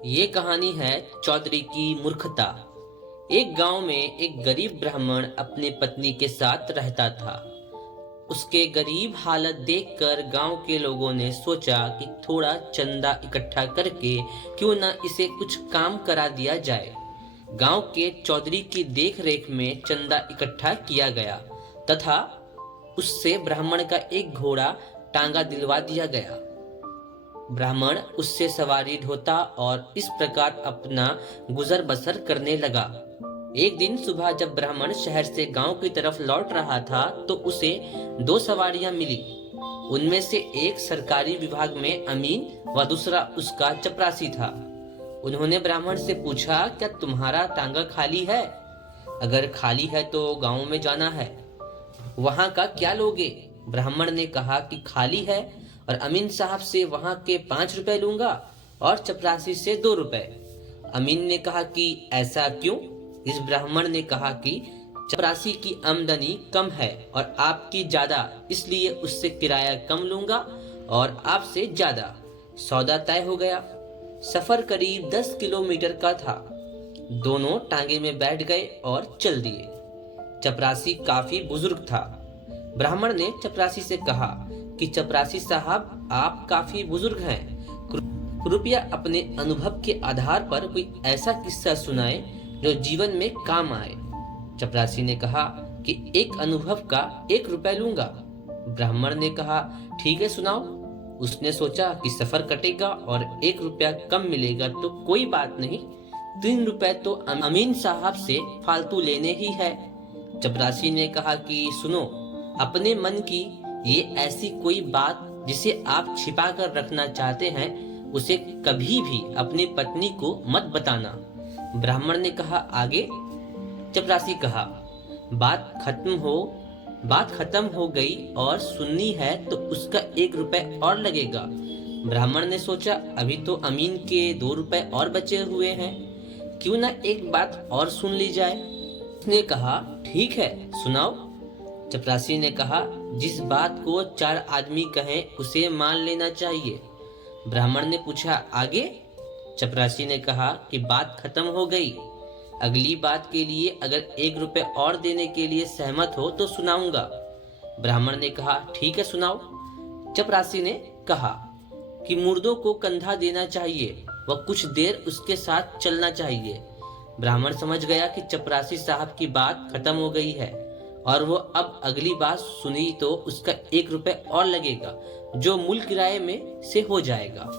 ये कहानी है चौधरी की मूर्खता। एक गांव में एक गरीब ब्राह्मण अपनी पत्नी के साथ रहता था। उसके गरीब हालत देखकर गांव के लोगों ने सोचा कि थोड़ा चंदा इकट्ठा करके क्यों न इसे कुछ काम करा दिया जाए। गांव के चौधरी की देखरेख में चंदा इकट्ठा किया गया तथा उससे ब्राह्मण का एक घोड़ा टांगा दिलवा दिया गया। ब्राह्मण उससे सवारी ढोता और इस प्रकार अपना गुजर बसर करने लगा। एक दिन सुबह जब ब्राह्मण शहर से गांव की तरफ लौट रहा था तो उसे दो सवारियां मिली। उनमें से एक सरकारी विभाग में अमीन व दूसरा उसका चपरासी था। उन्होंने ब्राह्मण से पूछा, क्या तुम्हारा टांगा खाली है? अगर खाली है तो गांव में जाना है, वहां का क्या लोगे? ब्राह्मण ने कहा कि खाली है और अमीन साहब से वहां के 5 रुपए लूंगा और चपरासी से 2 रुपए। अमीन ने कहा कि ऐसा क्यों? इस ब्राह्मण ने कहा कि चपरासी की आमदनी कम है और आपकी ज्यादा, इसलिए उससे किराया कम लूंगा और आपसे ज्यादा। सौदा तय हो गया। सफर करीब 10 किलोमीटर का था। दोनों टांगे में बैठ गए और चल दिए। चपरासी काफी बुजुर्ग था। ब्राह्मण ने चपरासी से कहा कि चपरासी साहब, आप काफी बुजुर्ग हैं, कृपया अपने अनुभव के आधार पर कोई ऐसा किस्सा सुनाएं जो जीवन में काम आए। चपरासी ने कहा कि एक अनुभव का 1 रुपए लूंगा। ब्राह्मण ने कहा, ठीक है, सुनाओ। उसने सोचा कि सफर कटेगा और 1 रुपया कम मिलेगा तो कोई बात नहीं, 3 रुपए तो अमीन साहब से फालतू लेने ही है। चपरासी ने कहा कि सुनो, अपने मन की ये ऐसी कोई बात जिसे आप छिपा कर रखना चाहते हैं, उसे कभी भी अपनी पत्नी को मत बताना। ब्राह्मण ने कहा, आगे? चपरासी कहा, बात खत्म हो गई और सुननी है तो उसका 1 रुपए और लगेगा। ब्राह्मण ने सोचा, अभी तो अमीन के 2 रुपए और बचे हुए हैं, क्यों ना एक बात और सुन ली जाए। उसने कहा, ठीक है, सुनाओ। चपरासी ने कहा, जिस बात को 4 आदमी कहें उसे मान लेना चाहिए। ब्राह्मण ने पूछा, आगे? चपरासी ने कहा कि बात खत्म हो गई। अगली बात के लिए अगर 1 रुपए और देने के लिए सहमत हो तो सुनाऊंगा। ब्राह्मण ने कहा, ठीक है, सुनाओ। चपरासी ने कहा कि मुर्दों को कंधा देना चाहिए व कुछ देर उसके साथ चलना चाहिए। ब्राह्मण समझ गया कि चपरासी साहब की बात खत्म हो गई है और वो अब अगली बात सुनी तो उसका 1 रुपए और लगेगा, जो मूल किराए में से हो जाएगा।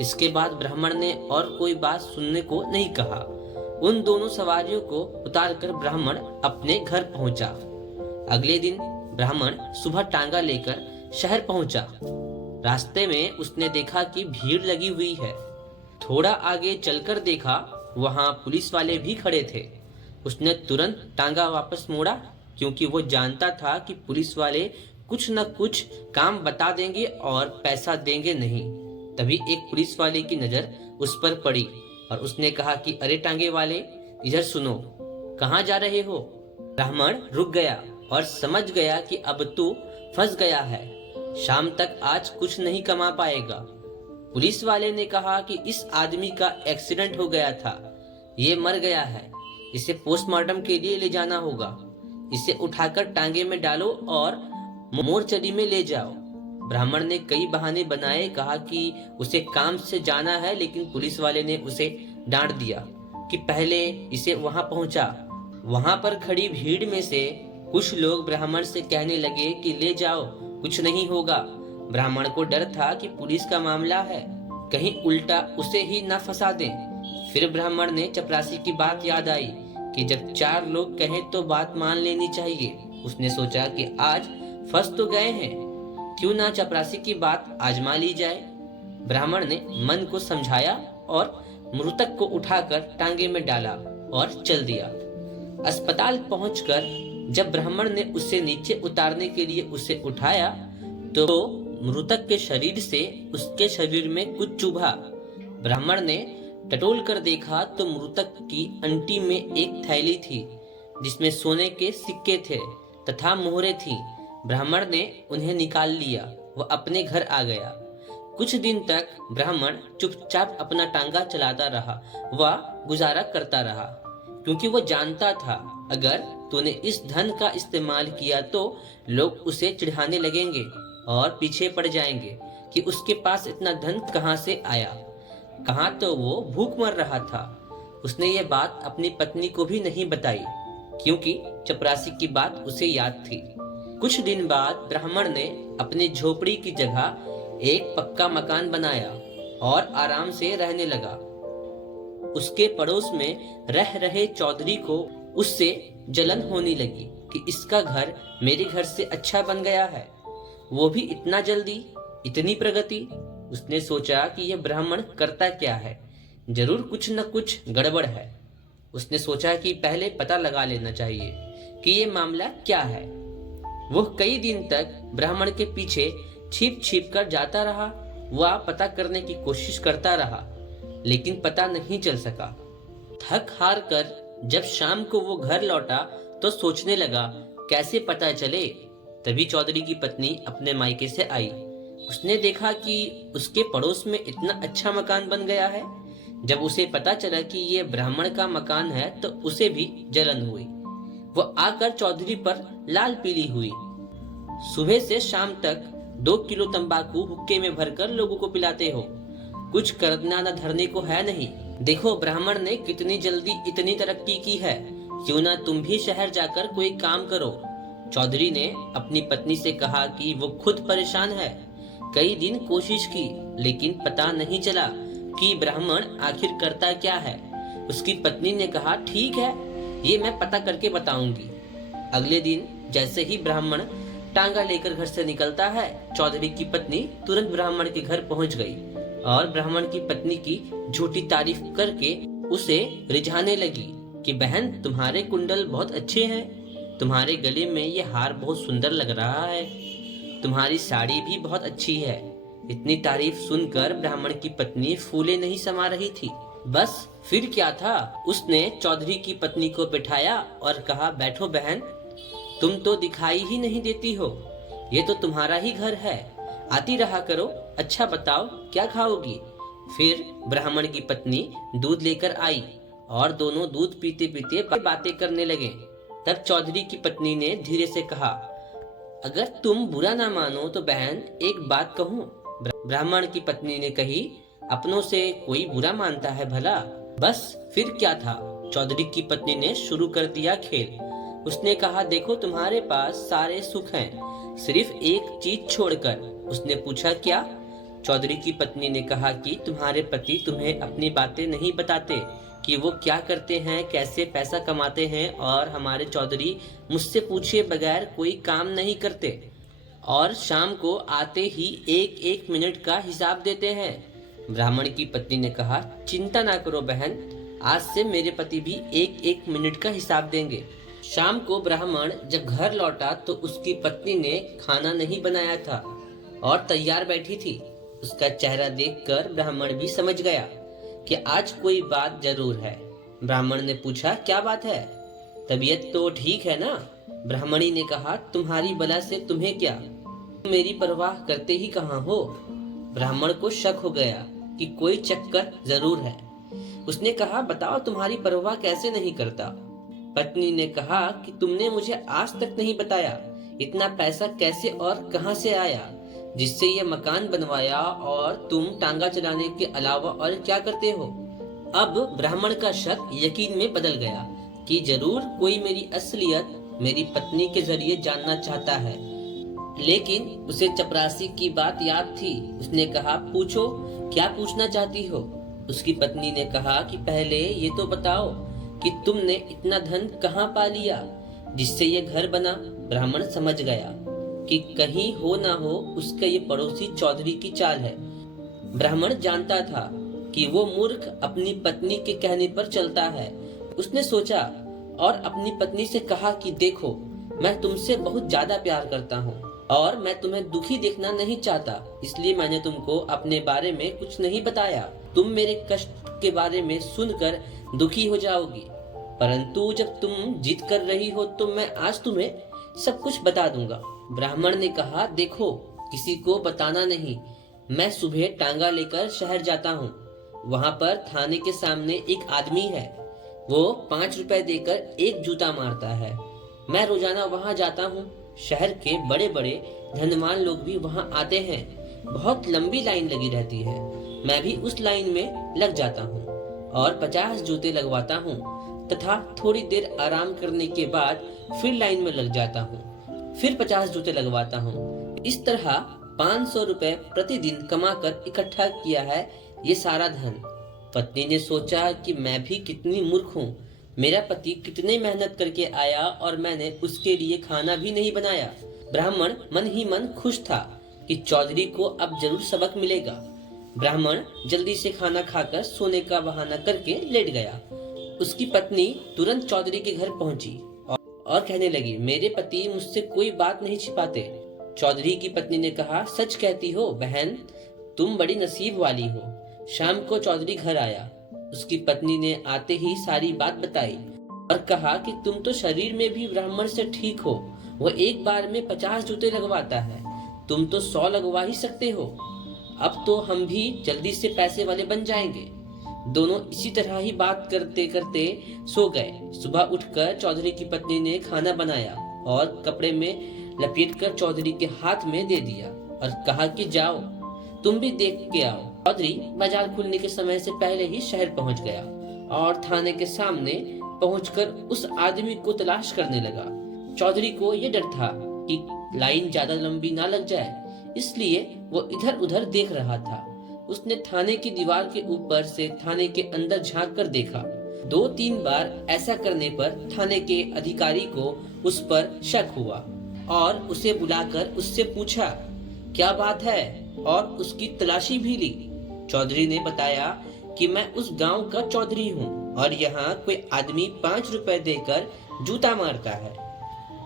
इसके बाद ब्राह्मण ने और कोई बात सुनने को नहीं कहा। उन दोनों सवारियों को उतारकर ब्राह्मण अपने घर पहुंचा। अगले दिन ब्राह्मण सुबह टांगा लेकर शहर पहुंचा। रास्ते में उसने देखा कि भीड़ लगी हुई है। थोड़ा आगे चलकर देखा, वहां पुलिस वाले भी खड़े थे। उसने तुरंत टांगा वापस मोड़ा, क्योंकि वो जानता था कि पुलिस वाले कुछ न कुछ काम बता देंगे और पैसा देंगे नहीं। तभी एक पुलिस वाले की नजर उस पर पड़ी और उसने कहा कि अरे टांगे वाले, इधर सुनो, कहाँ जा रहे हो? ब्राह्मण रुक गया और समझ गया कि अब तू फंस गया है, शाम तक आज कुछ नहीं कमा पाएगा। पुलिस वाले ने कहा कि इस आदमी का एक्सीडेंट हो गया था, ये मर गया है, इसे पोस्टमार्टम के लिए ले जाना होगा। इसे उठाकर टांगे में डालो और मोर्चरी में ले जाओ। ब्राह्मण ने कई बहाने बनाए, कहा कि उसे काम से जाना है, लेकिन पुलिस वाले ने उसे डांट दिया कि पहले इसे वहां पहुंचा। वहां पर खड़ी भीड़ में से कुछ लोग ब्राह्मण से कहने लगे कि ले जाओ, कुछ नहीं होगा। ब्राह्मण को डर था कि पुलिस का मामला है, कहीं उल्टा उसे ही न फंसा दें। फिर ब्राह्मण ने चपरासी की बात याद आई कि जब 4 लोग कहें तो बात मान लेनी चाहिए। उसने सोचा कि आज फंस तो गए हैं, क्यों ना चपरासी की बात आजमा ली जाए। ब्राह्मण ने मन को समझाया और मृतक को उठाकर टांगे में डाला और चल दिया। अस्पताल पहुंचकर जब ब्राह्मण ने उसे नीचे उतारने के लिए उसे उठाया तो मृतक के शरीर से उसके शरीर में कुछ चुभा। ब्राह्मण ने टटोल कर देखा तो मृतक की अंटी में एक थैली थी जिसमें सोने के सिक्के थे तथा मोहरे थी। ब्राह्मण ने उन्हें निकाल लिया, वह अपने घर आ गया। कुछ दिन तक ब्राह्मण चुपचाप अपना टांगा चलाता रहा व गुजारा करता रहा, क्योंकि वो जानता था अगर तूने इस धन का इस्तेमाल किया तो लोग उसे चिढ़ाने लगेंगे और पीछे पड़ जाएंगे कि उसके पास इतना धन कहाँ से आया। कहाँ तो वो भूख मर रहा था। उसने ये बात अपनी पत्नी को भी नहीं बताई, क्योंकि चपरासी की बात उसे याद थी। कुछ दिन बाद ब्राह्मण ने अपनी झोपड़ी की जगह एक पक्का मकान बनाया और आराम से रहने लगा। उसके पड़ोस में रह रहे चौधरी को उससे जलन होने लगी कि इसका घर मेरे घर से अच्छा बन गया है, वो भी इतना जल्दी, इतनी प्रगति। उसने सोचा कि यह ब्राह्मण करता क्या है, जरूर कुछ न कुछ गड़बड़ है। उसने सोचा कि पहले पता लगा लेना चाहिए कि ये मामला क्या है। वह कई दिन तक ब्राह्मण के पीछे छिप छिप कर जाता रहा। वह पता करने की कोशिश करता रहा, लेकिन पता नहीं चल सका। थक हार कर जब शाम को वो घर लौटा तो सोचने लगा कैसे पता चले। तभी चौधरी की पत्नी अपने मायके से आई। उसने देखा कि उसके पड़ोस में इतना अच्छा मकान बन गया है। जब उसे पता चला कि ये ब्राह्मण का मकान है तो उसे भी जलन हुई। वो आकर चौधरी पर लाल पीली हुई। सुबह से शाम तक 2 किलो तंबाकू हुक्के में भरकर लोगों को पिलाते हो, कुछ करना न धरने को है नहीं। देखो ब्राह्मण ने कितनी जल्दी इतनी तरक्की की है, क्यों ना तुम भी शहर जाकर कोई काम करो। चौधरी ने अपनी पत्नी से कहा कि वो खुद परेशान है। कई दिन कोशिश की लेकिन पता नहीं चला कि ब्राह्मण आखिर करता क्या है। उसकी पत्नी ने कहा ठीक है, ये मैं पता करके बताऊंगी। अगले दिन जैसे ही ब्राह्मण टांगा लेकर घर से निकलता है, चौधरी की पत्नी तुरंत ब्राह्मण के घर पहुंच गई और ब्राह्मण की पत्नी की झूठी तारीफ करके उसे रिझाने लगी कि बहन तुम्हारे कुंडल बहुत अच्छे हैं, तुम्हारे गले में ये हार बहुत सुंदर लग रहा है, तुम्हारी साड़ी भी बहुत अच्छी है। इतनी तारीफ सुनकर ब्राह्मण की पत्नी फूले नहीं समा रही थी। बस फिर क्या था, उसने चौधरी की पत्नी को बिठाया और कहा बैठो बहन, तुम तो दिखाई ही नहीं देती हो, ये तो तुम्हारा ही घर है, आती रहा करो। अच्छा बताओ क्या खाओगी। फिर ब्राह्मण की पत्नी दूध लेकर आई और दोनों दूध पीते पीते बातें करने लगे। तब चौधरी की पत्नी ने धीरे से कहा अगर तुम बुरा ना मानो तो बहन एक बात कहूँ। ब्राह्मण की पत्नी ने कही अपनों से कोई बुरा मानता है भला। बस फिर क्या था, चौधरी की पत्नी ने शुरू कर दिया खेल। उसने कहा देखो तुम्हारे पास सारे सुख हैं, सिर्फ एक चीज छोड़कर। उसने पूछा क्या। चौधरी की पत्नी ने कहा कि तुम्हारे पति तुम्हें अपनी बातें नहीं बताते कि वो क्या करते हैं, कैसे पैसा कमाते हैं, और हमारे चौधरी मुझसे पूछे बगैर कोई काम नहीं करते और शाम को आते ही एक एक मिनट का हिसाब देते हैं। ब्राह्मण की पत्नी ने कहा चिंता ना करो बहन, आज से मेरे पति भी एक एक मिनट का हिसाब देंगे। शाम को ब्राह्मण जब घर लौटा तो उसकी पत्नी ने खाना नहीं बनाया था और तैयार बैठी थी। उसका चेहरा देखकर ब्राह्मण भी समझ गया कि आज कोई बात जरूर है। ब्राह्मण ने पूछा क्या बात है, तबीयत तो ठीक है ना। ब्राह्मणी ने कहा तुम्हारी बला से तुम्हें क्या, तुम मेरी परवाह करते ही कहाँ हो। ब्राह्मण को शक हो गया कि कोई चक्कर जरूर है। उसने कहा बताओ तुम्हारी परवाह कैसे नहीं करता। पत्नी ने कहा कि तुमने मुझे आज तक नहीं बताया इतना पैसा कैसे और कहां से आया जिससे ये मकान बनवाया, और तुम टांगा चलाने के अलावा और क्या करते हो। अब ब्राह्मण का शक यकीन में बदल गया कि जरूर कोई मेरी असलियत मेरी पत्नी के जरिए जानना चाहता है। लेकिन उसे चपरासी की बात याद थी। उसने कहा पूछो क्या पूछना चाहती हो। उसकी पत्नी ने कहा कि पहले ये तो बताओ कि तुमने इतना धन कहाँ पा लिया जिससे ये घर बना। ब्राह्मण समझ गया कि कहीं हो ना हो उसका ये पड़ोसी चौधरी की चाल है। ब्राह्मण जानता था कि वो मूर्ख अपनी पत्नी के कहने पर चलता है। उसने सोचा और अपनी पत्नी से कहा कि देखो मैं तुमसे बहुत ज्यादा प्यार करता हूँ और मैं तुम्हें दुखी देखना नहीं चाहता, इसलिए मैंने तुमको अपने बारे में कुछ नहीं बताया। तुम मेरे कष्ट के बारे में सुनकर दुखी हो जाओगी, परंतु जब तुम जिद कर रही हो तो मैं आज तुम्हें सब कुछ बता दूंगा। ब्राह्मण ने कहा देखो किसी को बताना नहीं, मैं सुबह टांगा लेकर शहर जाता हूँ। वहाँ पर थाने के सामने एक आदमी है। वो 5 रुपए देकर एक जूता मारता है। मैं रोजाना वहाँ जाता हूँ। शहर के बड़े बड़े धनवान लोग भी वहाँ आते हैं। बहुत लंबी लाइन लगी रहती है। मैं भी उस लाइन में लग जाता हूँ और 50 जूते लगवाता हूँ तथा थोड़ी देर आराम करने के बाद फिर लाइन में लग जाता हूँ, फिर 50 जूते लगवाता हूँ। इस तरह 500 रुपए प्रतिदिन कमाकर इकट्ठा किया है ये सारा धन। पत्नी ने सोचा कि मैं भी कितनी मूर्ख हूँ। मेरा पति कितने मेहनत करके आया और मैंने उसके लिए खाना भी नहीं बनाया। ब्राह्मण मन ही मन खुश था कि चौधरी को अब जरूर सबक मिलेगा। ब्राह्मण जल्दी से खाना खाकर सोने का बहाना करके लेट गया। उसकी पत्नी तुरंत चौधरी के घर पहुंची और कहने लगी, मेरे पति मुझसे कोई बात नहीं छिपाते। चौधरी की पत्नी ने कहा, सच कहती हो बहन, तुम बड़ी नसीब वाली हो। शाम को चौधरी घर आया। उसकी पत्नी ने आते ही सारी बात बताई और कहा कि तुम तो शरीर में भी ब्राह्मण से ठीक हो। वह एक बार में 50 जूते लगवाता है, तुम तो 100 लगवा ही सकते हो। अब तो हम भी जल्दी से पैसे वाले बन जाएंगे। दोनों इसी तरह ही बात करते करते सो गए। सुबह उठकर चौधरी की पत्नी ने खाना बनाया और कपड़े में लपेटकर चौधरी के हाथ में दे दिया और कहा कि जाओ तुम भी देख के आओ। चौधरी बाजार खुलने के समय से पहले ही शहर पहुंच गया और थाने के सामने पहुंचकर उस आदमी को तलाश करने लगा। चौधरी को यह डर था कि लाइन ज्यादा लंबी ना लग जाए, इसलिए वो इधर उधर देख रहा था। उसने थाने की दीवार के ऊपर से थाने के अंदर झांक कर देखा। 2-3 बार ऐसा करने पर थाने के अधिकारी को उस पर शक हुआ और उसे बुलाकर उससे पूछा क्या बात है और उसकी तलाशी भी ली। चौधरी ने बताया कि मैं उस गांव का चौधरी हूँ और यहाँ कोई आदमी 5 रुपए देकर जूता मारता है।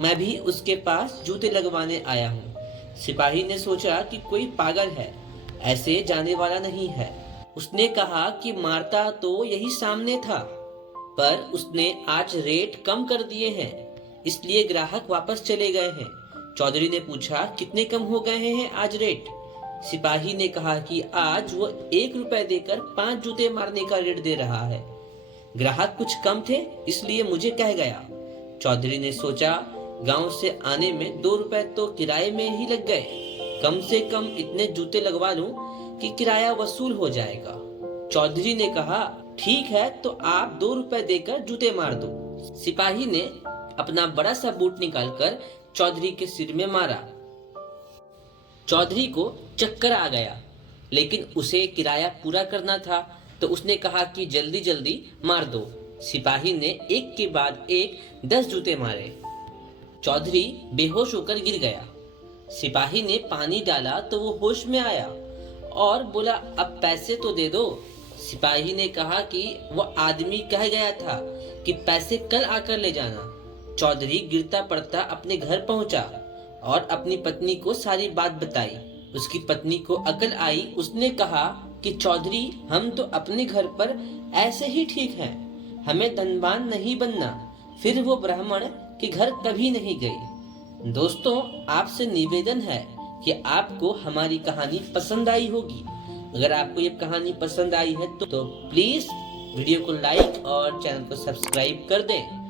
मैं भी उसके पास जूते लगवाने आया हूँ। सिपाही ने सोचा कि कोई पागल है, ऐसे जाने वाला नहीं है। उसने कहा कि मारता तो यही सामने था, पर उसने आज रेट कम कर दिए हैं, इसलिए ग्राहक वापस चले गए हैं। चौधरी ने पूछा कितने कम हो गए हैं आज रेट। सिपाही ने कहा कि आज वो 1 रुपए देकर 5 जूते मारने का रेट दे रहा है। ग्राहक कुछ कम थे इसलिए मुझे कह गया। चौधरी ने सोचा गांव से आने में 2 रुपए तो किराए में ही लग गए, कम से कम इतने जूते लगवा लूं कि किराया वसूल हो जाएगा। चौधरी ने कहा ठीक है तो आप 2 रुपए देकर जूते मार दो। सिपाही ने अपना बड़ा सा बूट निकालकर चौधरी के सिर में मारा। चौधरी को चक्कर आ गया, लेकिन उसे किराया पूरा करना था तो उसने कहा कि जल्दी जल्दी मार दो। सिपाही ने एक के बाद एक 10 जूते मारे। चौधरी बेहोश होकर गिर गया। सिपाही ने पानी डाला तो वो होश में आया और बोला अब पैसे तो दे दो। सिपाही ने कहा कि वो आदमी कह गया था कि पैसे कल आकर ले जाना। चौधरी गिरता पड़ता अपने घर पहुंचा और अपनी पत्नी को सारी बात बताई। उसकी पत्नी को अकल आई। उसने कहा कि चौधरी हम तो अपने घर पर ऐसे ही ठीक हैं, हमें धनवान नहीं बनना। फिर वो ब्राह्मण के घर कभी नहीं गई। दोस्तों आपसे निवेदन है कि आपको हमारी कहानी पसंद आई होगी। अगर आपको ये कहानी पसंद आई है तो प्लीज वीडियो को लाइक और चैनल को सब्सक्राइब कर दें।